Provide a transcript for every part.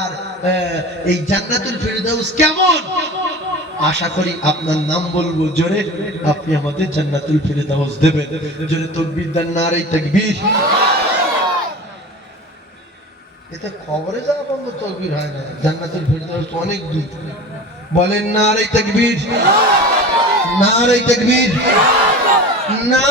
আর এই জান্নাতুল ফেরদাউস কেমন, আশা করি আপনার নাম বলবো জোরে, আপনি আমাদের জান্নাতুল ফেরদাউস দেবেন। জোরে তাকবীর দেন, নারে তাকবীর। এতে কবরে যাওয়া বন্ধ তাকবীর হয় না, জান্নাতুল ফেরদাউস অনেক দূর। বলেন নারে তাকবীর, নারে তাকবীর, না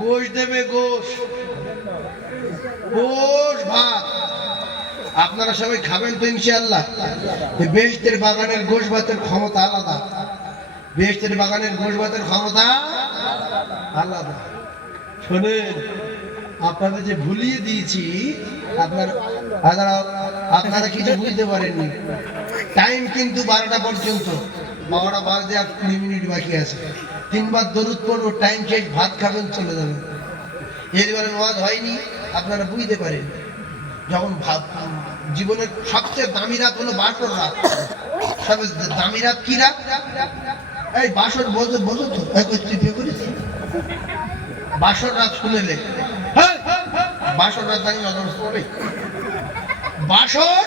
গোশ দেবে, গোশ, গোশ ভাত আপনারা সবাই খাবেন তো ইনশাআল্লাহ। বেহেশতের বাগানের গোশ ভাতের ক্ষমতা আলাদা, বেহেশতের বাগানের গোশ ভাতের ক্ষমতা আলাদা। শোনেন, আপনাদের যে ভুলিয়ে দিয়েছি, আপনারা কিছু বুঝতে পারেননি। টাইম কিন্তু 12টা পর্যন্ত, 12টা বাজতে আর 20 মিনিট বাকি আছে। 3 বার দরুদ পড়বো, টাইম শেষ, ভাত খাবেন, চলে যাবেন। এরবারে ওয়াজ হয়নি, আপনারা বুঝতে পারেন। যখন জীবনের সবচেয়ে দামি রাত হলো বাসর রাত। সবচেয়ে দামি রাত কি রাত? এই বাসর বোঝো, বোঝো তো, তুই করিস বাসর রাত শুনেলে, বাসর রাত জানি না, বাসর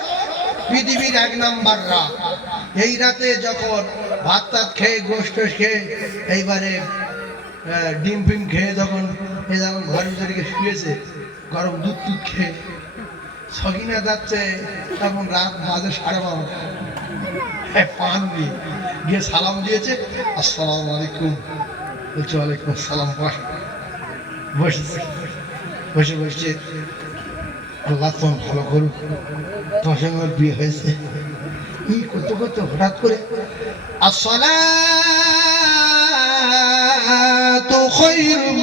পৃথিবীর 1 নাম্বার রাত। এই রাতে যখন ভাত টাত খেয়ে, গোশত খেয়ে, এইবারে ডিম ফিম খেয়ে যখন ঘরের ভিতরে শুয়েছে, গরম দুধ টুধ খেয়ে সকিনা যাচ্ছে, তখন রাত বাজে 12:30। পান দিয়ে গিয়ে সালাম দিয়েছে, আসসালামু আলাইকুম। বলছে ওয়ালাইকুম আসসালাম। বসে বসে আল্লাহ তোমার ভালো করুক, তোমার সঙ্গে আমার বিয়ে হয়েছে। এই করতে করতে হঠাৎ করে আসসালাতু খায়রুম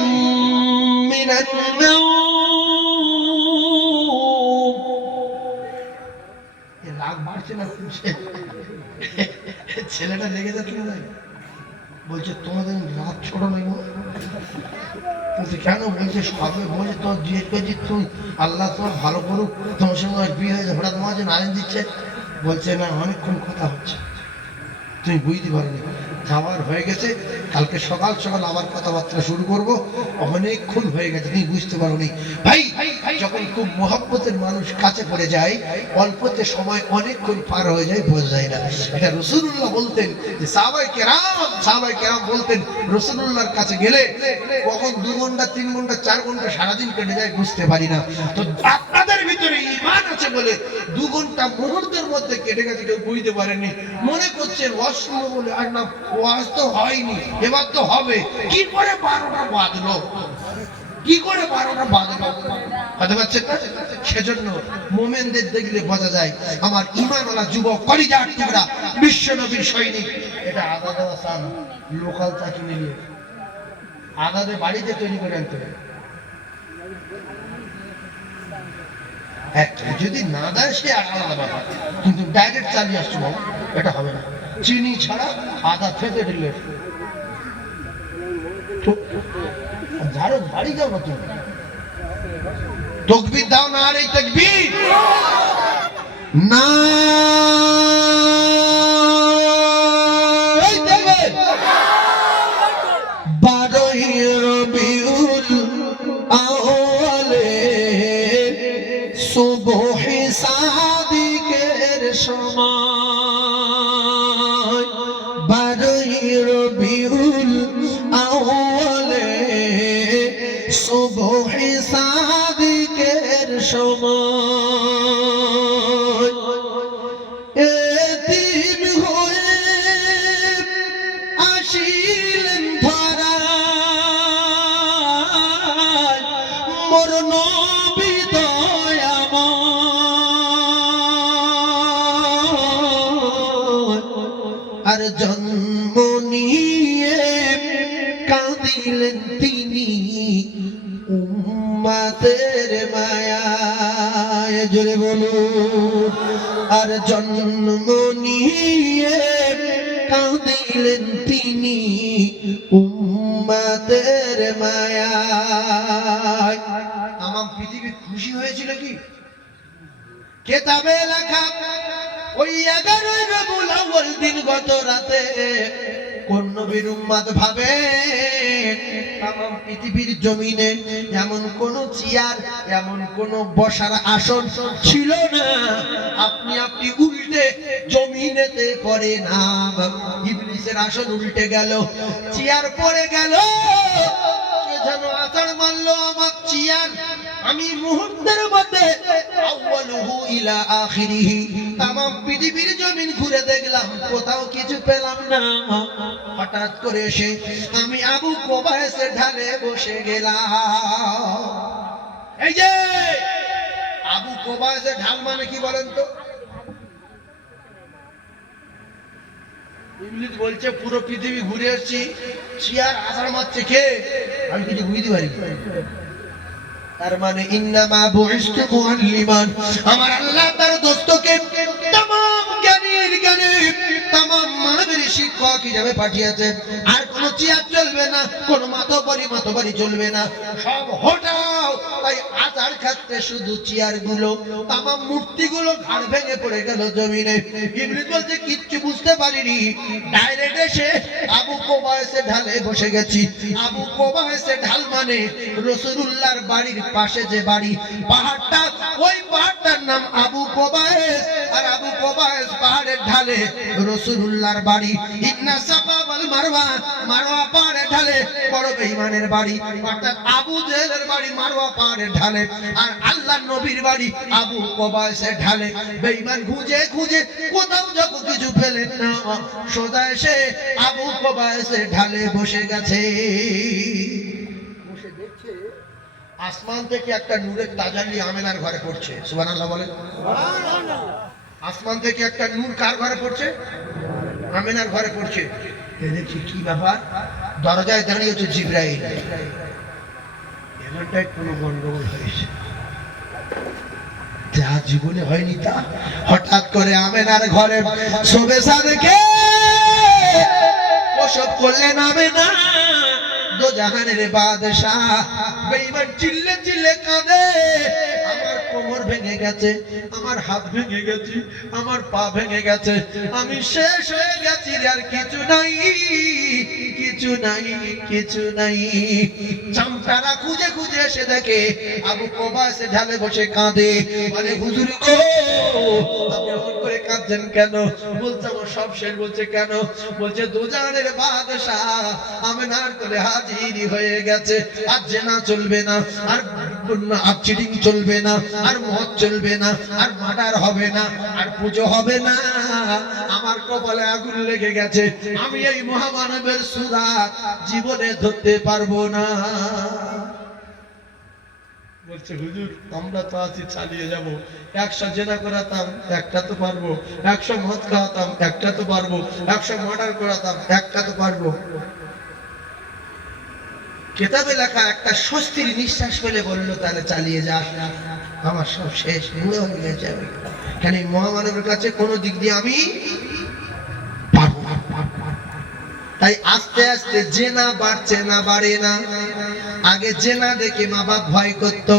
মিনান নাওম। এ রাগ বাড়ছে না, ছেলেটা রেগে যাচ্ছে না, বলছে তোমাদের রাত ছোট নয়? বলছে কেন? বলছে সবে বলছে তোমার জিজ্ঞেস করছি, তুমি আল্লাহ তোমার ভালো করুক, তোমার সঙ্গে আমার বিয়ে হয়েছে, হঠাৎ তোমার জন্য আইন দিচ্ছে। বলছে না, অনেকক্ষণ কথা হচ্ছে, তুমি বুঝতে পারোনি। খাবার হয়ে গেছে, কালকে সকাল সকাল আবার কথাবার্তা শুরু করবো, অনেকক্ষণ হয়ে গেছে, তুমি বুঝতে পারোনি। ভাই, যখন খুব মহব্বতের মানুষ কাছে পড়ে যায়, অল্পতে সময় অনেকক্ষণ পার হয়ে যায়, বোঝা যায় না। এটা রাসূলুল্লাহ বলতেন যে সাহাবায়ে কেরাম বলতেন, রাসূলুল্লাহর কাছে গেলে কখন 2 ঘন্টা, 3 ঘন্টা, 4 ঘন্টা, সারাদিন কেটে যায় বুঝতে পারি না। তো আপনাদের ভিতরে ঈমান আছে বলে 2 ঘন্টা মুহূর্তের মধ্যে কেটে গেছে, কেউ বুঝতে পারেনি। মনে করছেন ওয়াজ শুনবো বলে, আর না, ওয়াজ তো হয়নি, এবার তো হবে। কি করে 12টা বাজলো, কি করে 12টা বাজলো, বুঝতে পারছেন না? সেজন্য মোমেনদের দেখলে বোঝা যায় আমার ঈমানওয়ালা যুবক, কলিজার টুকরা, বিশ্ব নবীর সৈনিক। এটা আদা দেওয়া চা না, লোকাল চা কিনে নিয়ে আদাদের বাড়িতে তৈরি করে আনতে হবে। যদি না দেয় সে আলাদা ব্যাপার, কিন্তু ডাইরেক্ট চালিয়ে আসছো এটা হবে না। চিনি ছাড়া আদা থেতে দিলে ঝাড়ু বাড়ি যাও না, তুমি তাকবীর দাও, না রে তাকবীর, না সুবহে সাদিকের সময়, 12 রবিউল আউয়ালে সুবহে সাদিকের সময়, এতিম হয়ে আসিলেন ধরায় মোর নবী আর জন্ম নিয়ে কাঁদিলেন তিনি উম্মতের মায়ায়। জোরে বলুন, আর জন্ম নিয়ে কাঁদিলেন তিনি উম্মতের মায়ায়। তামাম পৃথিবী খুশি হয়েছিল কি? কেতাবে লেখা ওই 11 রবিউল আউয়াল দিন গত রাতে কোন নবীর উম্মত ভাবে তামাম পৃথিবীর জমিনে এমন কোন চেয়ার এমন কোন বসার আসন ছিল না আপনি উল্টে জমিনেতে পড়ে না ইবলিসের আসন উল্টে গেল চেয়ার পড়ে গেল কে যেন আছাড় মারলো আমার চেয়ার আমি মুহূর্তের মধ্যে আউয়ালুহু ইলা আখিরিহি তামাম পৃথিবীর জমিন ঘুরে দেখলাম কোথাও কিছু পেলাম না হঠাৎ করে এসে আমি আবু কুবাইসের ঢালে বসে গেলাম এই যে আবু কুবাইসের ঢাল মানে কি বলেন তো ইবলিস বলছে পুরো পৃথিবী ঘুরে এসেছি চেয়ার আছাড় মারছে কে আমি কিছু বুঝতে পারি তার মানে ইন্নামা বুইস্তু মুআল্লিমান আমার আল্লাহ তার দোস্তকে तमाम জ্ঞানীর জ্ঞানী तमाम মানবের শিক্ষক হিসেবে পাঠিয়েছেন আর কোন চেয়ার চলবে না কোন মাতবাড়ি চলবে না সব হটাও তাই আচার খাচ্ছে শুধু চেয়ার গুলো तमाम মূর্তি গুলো ঘাড় ভেঙে পড়ে গেল জমিনে ইবলিস বলতে কিচ্ছু বুঝতে পারিনি ডাইরেক্ট এসে আবু কুবাইসের ঢালে বসে গেছি আবু কুবাইসের ঢাল মানে রাসূলুল্লাহর বাড়ির পাশে যে বাড়ি পাহাড়টা ওই পাহাড়টার নাম আবু কুবাইস আর আবু কুবাইস পাহাড়ের ঢালে রাসূলুল্লাহর বাড়ি ইন্না সাফা ওয়াল মারওয়া মারওয়া পাহাড়ের ঢালে বড় বেঈমানের বাড়ি অর্থাৎ আবু জেহেলের বাড়ি মারওয়া পাহাড়ের ঢালে আর আল্লাহর নবীর বাড়ি আবু কুবাইসের ঢালে বেঈমান খুঁজে খুঁজে কোথাও যখন কিছু পেলেন না সোজা এসে আবু কুবাইসের ঢালে বসে গেছে বসে দেখছে আসমান থেকে একটা নূরের তাজাল্লি আমেনার ঘরে পড়ছে সুবহানাল্লাহ বলেন সুবহানাল্লাহ আসমান থেকে একটা নূর কার ঘরে পড়ছে আমেনার ঘরে পড়ছে দেখছি কি ব্যাপার দরজায় দাঁড়িয়ে হচ্ছে জিবরাইল এখানটায় কোনো গন্ডগোল হয়েছে যা জীবনে হয়নি তা হঠাৎ করে আমেনার ঘরে শোবে সাদেকে ওসব করলেন আমেনা দো জাহানের বাদশাহ বেঈমান চিল্লে চিল্লে কাঁদে আমার কোমর ভেঙে গেছে আমার হাত ভেঙে গেছে আমার পা ভেঙে গেছে আমি শেষ হয়ে গেছি আর কিছু নাই কিছু নাই চামটারা খুঁজে খুঁজে এসে দেখে আবু কুবাইস ঢালে বসে কাঁদে বলে হুজুর গো আপনি এমন করে কাঁদছেন কেন বলছে আমার সব শেষ বলছে কেন বলছে দোজানের বাদশাহ আমেনার কোলে হাজির হয়ে গেছে আর জেনা চলবে না আর চিটিং চলবে না আর মদ চলবে না আর মার্ডার হবে না আর পুজো হবে না আমার কপালে আগুন লেগে গেছে আমি এই মহামানবের সুরাত জীবনে ধরতে পারবো না বলছে হুজুর আমরা তো আছি চালিয়ে যাব 100 জেনা করাতাম একটা তো পারবো 100 মদ খাওয়াতাম একটা তো পারবো 100 মার্ডার করাতাম একটা তো পারবো কেতাবে লেখা একটা স্বস্তির নিঃশ্বাস ফেলে বললো তাহলে চালিয়ে যা আমার সব শেষ বুড়ো হয়ে গেছে কেন মহামানবের কাছে কোনো দিক দিয়ে আমি পারবো না তাই আস্তে আস্তে জেনা বাড়ছে না বাড়ে না আগে জেনা দেখে মা বাপ ভয় করতো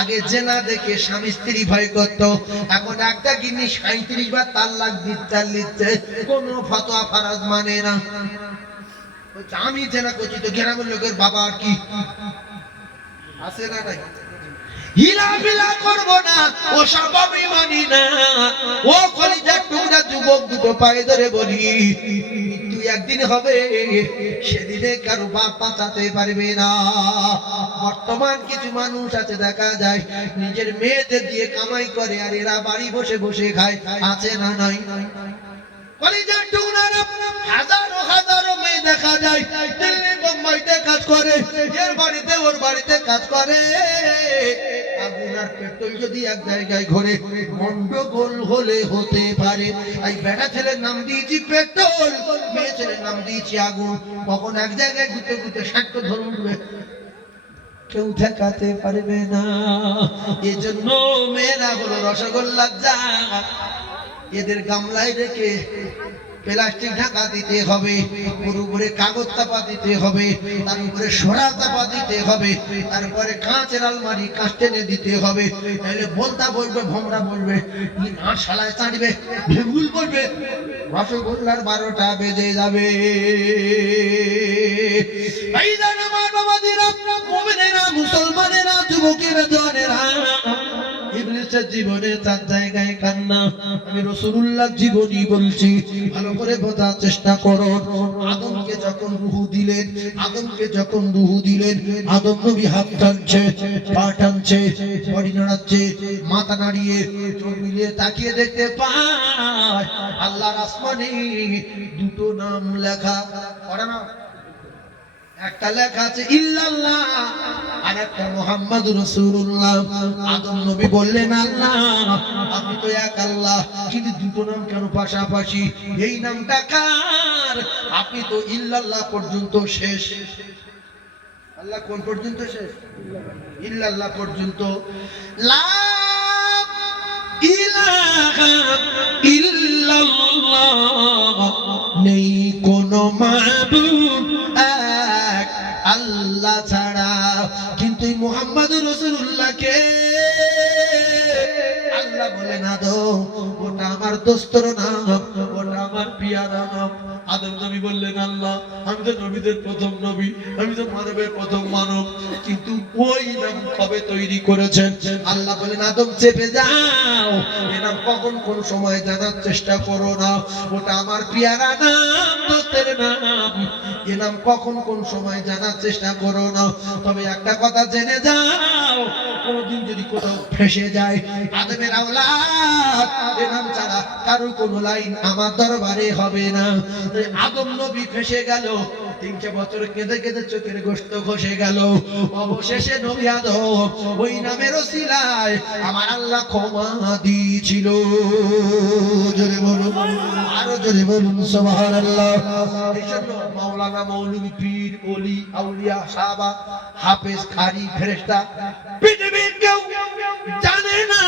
আগে জেনা দেখে স্বামী স্ত্রী ভয় করতো এখন একটা জিনিস 37 বার তালাক দিচ্ছে কোনো ফতোয়া ফরজ মানে না আমি জেনা করছি তো গ্রামের লোকের বাবা আর কি আছে না নাই হিলা বিলা করব না ও সব আমি মানি না ও কলিজার টুকরা যুবক দুটো পায়ে ধরে বলি তুই একদিন হবে সেদিনে কারো বাপ বাঁচাতে পারবে না বর্তমান কিছু মানুষ আছে দেখা যায় নিজের মেয়েদের দিয়ে কামাই করে আর এরা বাড়ি বসে বসে খায় আছে না নাই কলিজার টুকরা হাজারো হাজারো মেয়ে দেখা যায় দিল্লি বোম্বাইতে কাজ করে এর বাড়িতে ওর বাড়িতে কাজ করে আগুনার পেট্রোল যদি এক জায়গায় ঘোরে গন্ডগোল হলে হতে পারে তাই বেটা ছেলের নাম দিয়েছি পেট্রোল মেয়ে ছেলের নাম দিয়েছি আগুন কখন এক জায়গায় ঘুরতে ঘুরতে 60 ধরে উঠবে কেউ ঠেকাতে পারবে না এজন্য মেয়েরা হলো রসগোল্লার জাত এদের গামলায় রেখে প্লাস্টিক ঢাকা দিতে হবে, ওর উপরে কাগজ চাপা দিতে হবে, তার উপরে সরা চাপা দিতে হবে, তারপরে কাঁচের আলমারি কাঁচ টেনে দিতে হবে। তাহলে বলতা বলবে, ভোমরা বলবে, না শালায় চাড়বে, ভুল বলবে, রসগোল্লার 12টা বেজে যাবে। ভাইজান আমার বাবাজিরা, মুমিনেরা, মুসলমানেরা, যুবকেরা, জওয়ানেরা, ইবলিসের জীবনে 4 জায়গায় কান্না। আমি রাসূলুল্লাহ জীবনী বলছি, ভালো করে বোঝার চেষ্টা করো। আদমকে যখন রূহ দিলেন, আদম নবী হাত টানছে, পা টানছে, বডি নাড়াচ্ছে, মাথা নাড়িয়ে চোখ মিলিয়ে তাকিয়ে দেখতে পায় আল্লাহর আসমানে 2টো নাম লেখা। পড়া না, একটা লেখা আছে ইল্লাল্লাহ আর একটা মুহাম্মাদুর রাসূলুল্লাহ। আদম নবী বললেন, আল্লাহ আপনি তো এক আল্লাহ, কিন্তু 2টো নাম কেন পাশাপাশি? এই নামটা কার? আপনি তো ইল্লাল্লাহ পর্যন্ত শেষ। আল্লাহ কোন পর্যন্ত শেষ? ইল্লাল্লাহ পর্যন্ত। লা ইলাহা ইল্লাল্লাহ, নেই কোনো মাবুদ এক আল্লাহ ছাড়া। কিন্তু মুহাম্মাদুর রাসূলুল্লাহকে আল্লাহ বলে না দো, ওটা আমার দোস্তর নাম, ওটা আমার পিয়ারা নাম। আদম নবী বললেন, আল্লাহ আমি তো নবীদের প্রথম নবী, আমি তো মানবের প্রথম মানব, কিন্তু ওই নাম কবে তৈরি করেছেন? আল্লাহ বলেন, আদম চেপে যাও, এ নাম কখন কোন সময় জানার চেষ্টা করো না, ওটা আমার পিয়ারা নাম, দোস্তের নাম, এ নাম কখন কোন সময় জানার চেষ্টা করো না। তবে একটা কথা জেনে যাও, কোনদিন যদি কোথাও ফেঁসে যায় আদমের আওলাদ, এ নাম ছাড়া কারো কোনো লাইন আমার দরবারে হবে না। আদম নবী ফেঁসে গেল, 300 বছর কেঁদে কেঁদে চোখের গোশত খসে গেল, অবশেষে নবী আদম ওই নামের ওসিলায় আমার আল্লাহ ক্ষমা দিয়েছিল। জোরে বলুন, আরো জোরে বলুন সুবহানাল্লাহ। এজন্য মাওলানা, মৌলভী, পীর, ওলি, আউলিয়া, সাহাবা, হাফেজ, কারি, ফেরেশতা পৃথিবীর কেউ জানে না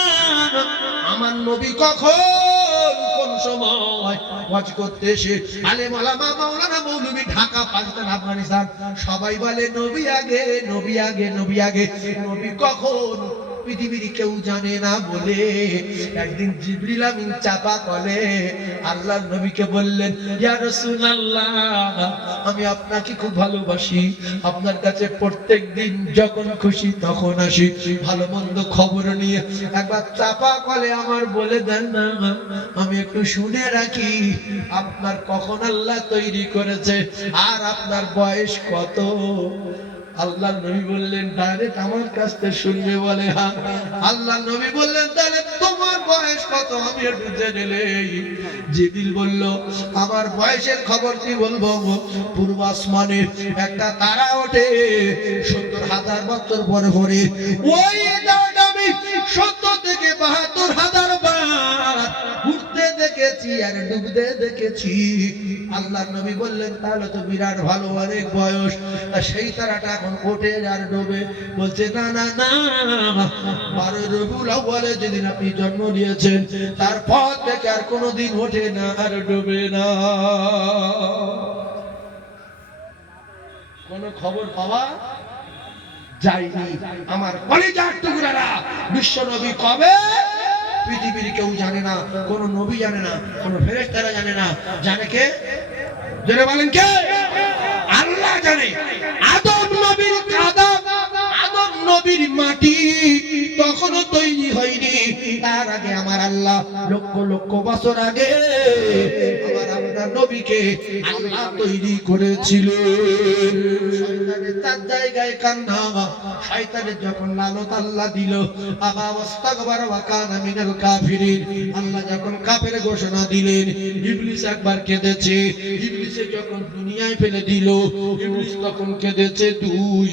আমার নবী কখন কোন সময় ওয়াজ করতে এসে আলেম ওলামা, মাওলানা, মৌলভী, ঢাকা, পাকিস্তান, আফগানিস্তান সবাই বলে নবী আগে, নবী আগে, নবী আগে। নবী কখন পৃথিবীর কেউ জানে না বলে একদিন জিবরিল আমিন চাপা কলে আল্লাহর নবীকে বললেন, ইয়া রাসূলুল্লাহ আমি আপনাকে খুব ভালোবাসি, আপনার কাছে প্রত্যেকদিন যখন খুশি তখন আসি, ভালো মন্দ খবর নিয়ে, একবার চাপা কলে আমার বলে দেন না, আমি একটু শুনে রাখি আপনার কখন আল্লাহ তৈরি করেছে আর আপনার বয়স কত। আল্লাহ নবী বললেন, ডাইরেক্ট আমার কাছ থেকে শুনবে বলে? হ্যাঁ। আল্লাহ নবী বললেন, তাহলে তোমার বয়স কত আমি একটু জেনে নেই। জিবরিল বলল, আমার বয়সের খবর কি বলবো? পূর্ব আসমানে একটা তারা ওঠে 70,000 বছর পরে পরে, ওই তারাটা আমি 70 থেকে 72,000 বার ঘুরতে দেখেছি আর ডুবতে দেখেছি। আল্লাহ নবী বললেন, তাহলে তো বিরাট ভালো অনেক বয়স, সেই তারাটা এখন ওঠে আর ডোবে? বলছে, না না না, 12 রবিউল আউয়ালে যেদিন আপনি জন্ম নিয়েছেন তারপর থেকে আর কোনোদিন ওঠে না আর ডোবে না। কোন খবর পাওয়া যায়নি। আমার কলিজার টুকরারা, বিশ্ব নবী কবে পৃথিবীর কেউ জানে না, কোন নবী জানে না, কোন ফেরেশতারা জানে না, জানে কে? জেনে বলেন কে? আল্লাহ জানে। আদম নবীর কাদা, আদম নবীর মাটি তখনও তৈরি হয়নি, তার আগে আমার আল্লাহ লক্ষ লক্ষ বছর আগে আমার আপনার নবীকে আল্লাহ তৈরি করেছিল। শয়তানের 4 জায়গায় কান্না, শয়তানের যখন লানত আল্লাহ দিল, আবা ওয়াস্তাগবারা ওয়া কানা মিনাল কাফিরিন, আল্লাহ যখন কাফের ঘোষণা দিলেন, ইবলিস একবার কেঁদেছে। ইবলিসে যখন দুনিয়ায় ফেলে দিল, ইবলিস তখন কেঁদেছে 2।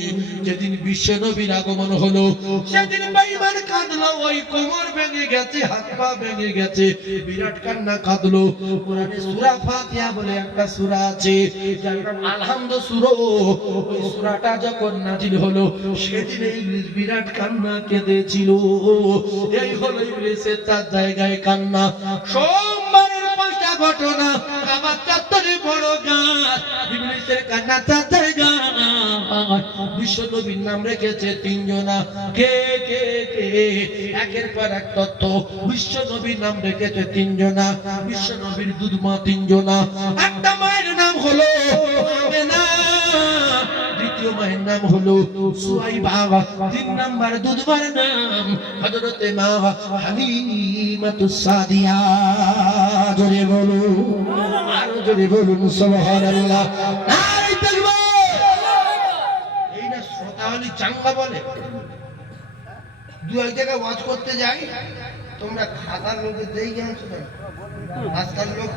যেদিন বিশ্ব নবীর আগমন হলো সেদিন বেঈমান কাঁদলো, ওই কোমর ভেঙে গেছে, হাত পা ভেঙে গেছে, বিরাট কান্না কাঁদলো। কোরআনে সূরা ফাতিহা বলে একটা সূরা আছে, যার নাম আলহামদু সূরা, ওই সূরাটা যখন নাজিল হলো সেদিন ইবলিস বিরাট কান্না কেঁদেছিল। এই হলো ইবলিসের 4 জায়গায় কান্না। সোমবারের 5টা ঘটনা আমার চাতরে বড় গাছ, ইবলিসের কান্না চাতরে গাছ। বিশ্ব নবীর নাম রেখেছে তিনজনা। কে কে কে? একের পর এক তত্ত্ব। বিশ্ব নবীর নাম রেখেছে তিনজনা। বিশ্ব নবীর দুধ মা তিনজনা। একটা মায়ের নাম হলো আমেনা, দ্বিতীয় মায়ের নাম হলো সুয়াইবা, তিন নাম্বার দুধমার নাম হযরতে মা হালিমাতুস সাদিয়া। জোরে বলুন, আরো জোরে বলুন সুবহানাল্লাহ। নারে তাকবীর। এই না শ্রোতাহলি চাঙ্গা বলে। দু এক জায়গায় ওয়াজ করতে যাই, তোমরা খাতার লোকে দেই জানছো না, আজকাল লোক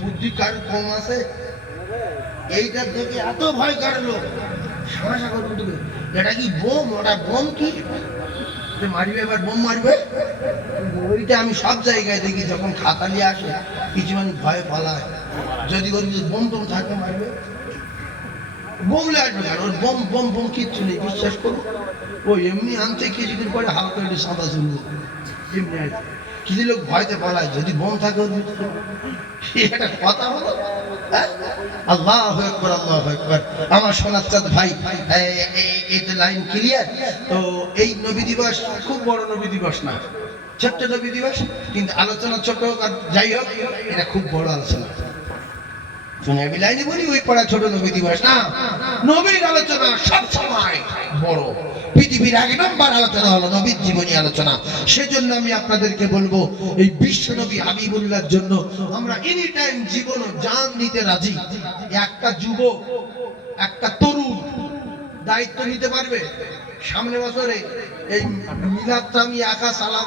বুদ্ধি কার কম আছে, এইটা দেখে এত ভয় করে লোক সমস্যা করে উঠবে। এটা কি বোম? ওটা বোম কি মারবে, এবার বোম মারবে। ওইটা আমি সব জায়গায় দেখি, যখন খাতা নিয়ে আসে কিছু মানুষ ভয় পালায়, যদি বলি বোম টোম থাকে মারবে, বোম লাগবে কেন? ওর বোম বোম বোম কিচ্ছু নেই, বিশ্বাস করো। ও এমনি আনতে কিছুদিন পরে হালকা একটু সাদা শুনবো, এমনি কিছু লোক ভয়তে পালায়, যদি বোম থাকে ওর ভিতরে। এটা কথা হলো? আল্লাহু আকবার, আল্লাহু আকবার। আমার সোনার চাঁদ ভাই, এটা লাইন ক্লিয়ার তো। এই নবী দিবস খুব বড় নবী দিবস না, ছোট্ট নবী দিবস, কিন্তু আলোচনা ছোট হোক আর যাই হোক, এটা খুব বড় আলোচনা। তুমি আমি লাইনে বলি ওই পড়া ছোট নবী দিবস না, নবীর আলোচনা সব সময় বড়। পৃথিবীর এক নম্বর আলোচনা হলো নবীর জীবনী আলোচনা। সেজন্য আমি আপনাদেরকে বলবো, এই বিশ্ব নবী হাবিবুল্লাহর জন্য আমরা এনি টাইম জীবন ও জান দিতে রাজি। একটা যুবক, একটা তরুণ দায়িত্ব নিতে পারবে, সামনে বছরে এই মিলাদটা আমি একা চালাবো